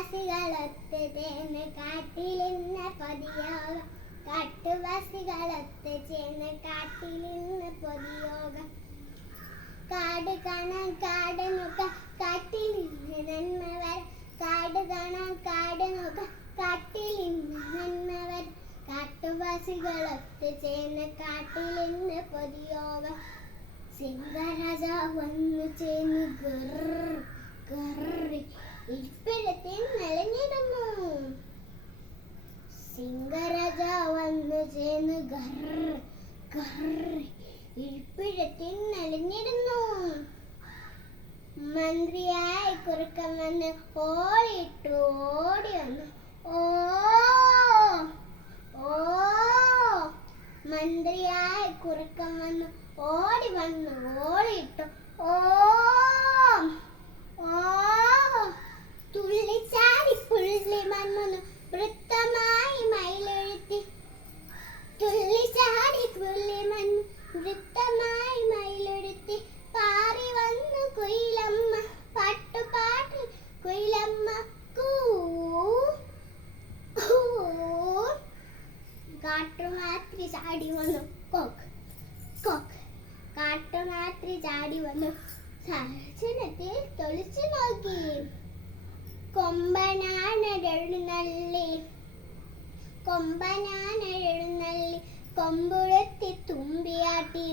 കാട്ടുവാസികളൊത്ത് ചേർന്ന് കാട്ടിലിന്ന് പൊതിയോഗം. കാട്ടുവാസികളൊത്ത് ചേർന്ന് കാട്ടിലിന്ന് പൊതിയോഗം. കാട് കാണാൻ കാട് നോക്കാം കാട്ടിലിന്ന് നന്മ വരാം. കാട് കാണാൻ കാട് നോക്കാം കാട്ടിലിന്ന് നന്മ വരാം. കാട്ടുവാസികളൊത്ത് ചേർന്ന് കാട്ടിലിന്ന് പൊതിയോഗം. സിംഹരാജാവ് വന്നു ചേർന്ന് ഇരിപ്പിടത്തിൽ മെലിഞ്ഞിടുന്നു. സിംഹരാജാവ് വന്നു ചേർന്ന് ഇരിപ്പിടത്തിൽ മെലിഞ്ഞിടുന്നു. മന്ത്രിയായ കുറുക്കൻ വന്ന് ഓടിയിട്ടു ഓടി വന്നു. ഓ ഓ മന്ത്രിയായ കുറുക്കൻ വന്നു ഓടി വന്നു ഓടിയിട്ടു. ഓ ഓ തുള്ളിച്ചാടി പുള്ളി വന്നു വൃത്തമായി മയിലെഴുത്തി. തുള്ളിച്ചാടി പുള്ളി വന്നു വൃത്തമായി മയിലെഴുത്തി. പാറി വന്നു കുയിലമ്മ പാട്ടുപാട്ട് കുയിലമ്മ കൂ. കാട്ടുമാത്രി ചാടി വന്നു കോക്ക് കോക്ക്. കാട്ടുമാത്രി ചാടി വന്നു സാജനത്തിൽ തൊളിച്ചു നോക്കി. കൊമ്പനാനെഴുന്നള്ളി കൊമ്പനാനെഴുന്നള്ളി കൊമ്പുഴത്തി തുമ്പിയാട്ടി.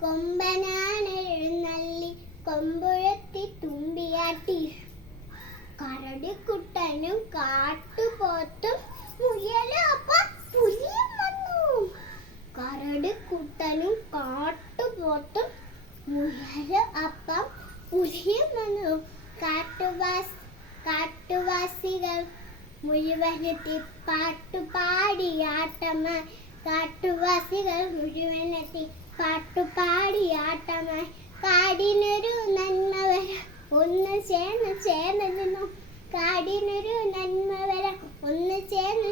കൊമ്പനാനെഴുന്നള്ളി കൊമ്പുഴത്തി തുമ്പിയാട്ടി. കരടിക്കുട്ടനും കാട്ടുപോത്തും മുയലപ്പം പുലിയും വന്നു. കരടിക്കുട്ടനും കാട്ടുപോത്തും മുയലപ്പം പുലിയും വന്നു. കാട്ടുവാസികൾ മുഴുവനെത്തി പാട്ടുപാടിയാട്ടമായി. കാട്ടുവാസികൾ മുഴുവനെത്തി പാട്ടുപാടിയാട്ടമായി. കാടിനൊരു നന്മ വരാം ഒന്ന് ചേർന്ന് നിന്നു. കാടിനൊരു നന്മ വരാം ഒന്ന് ചേർന്ന്